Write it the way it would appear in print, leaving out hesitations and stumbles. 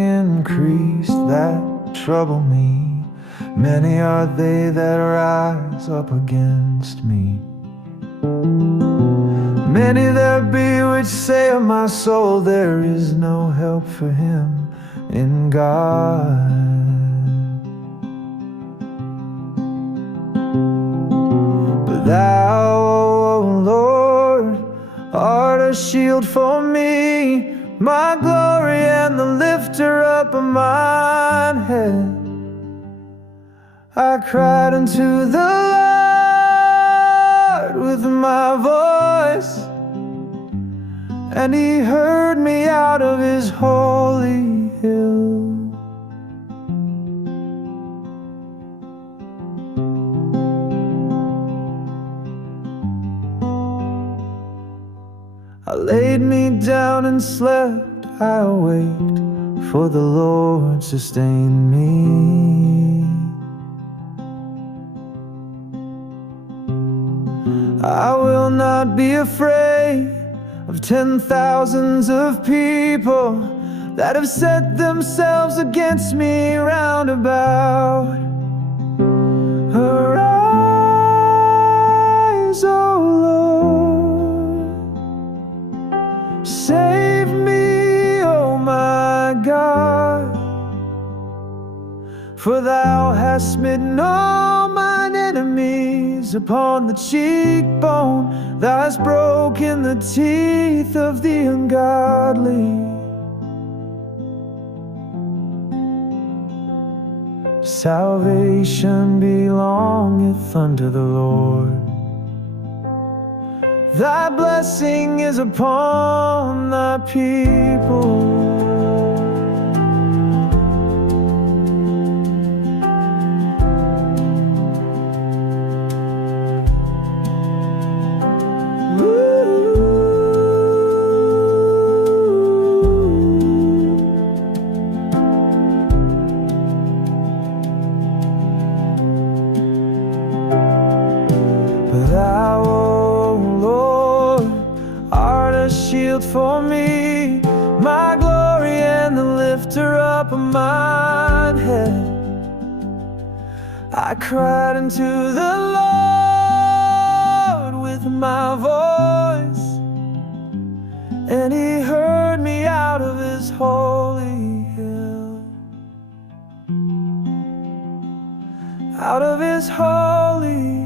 increased that trouble me. Many are they that rise up against me. Many there be which say of my soul, there is no help for him in God. But thou, O Lord, art a shield for me, my glory and the lifter up of mine head. I cried unto the Lord with my voice, and he heard me out of his holy hill. I laid me down and slept, I awaked, for the Lord sustained me. I will not be afraid of 10,000s of people that have set themselves against me round about. Arise, O Lord, save me, O my God, for thou hast smitten all mine enemies upon the cheekbone. Thou hast broken the teeth of the ungodly. Salvation belongeth unto the Lord. Thy blessing is upon thy people. But thou, O Lord, art a shield for me, my glory and the lifter up of mine head. I cried unto the Lord with my voice, and he heard me out of his holy hill. Out of his holy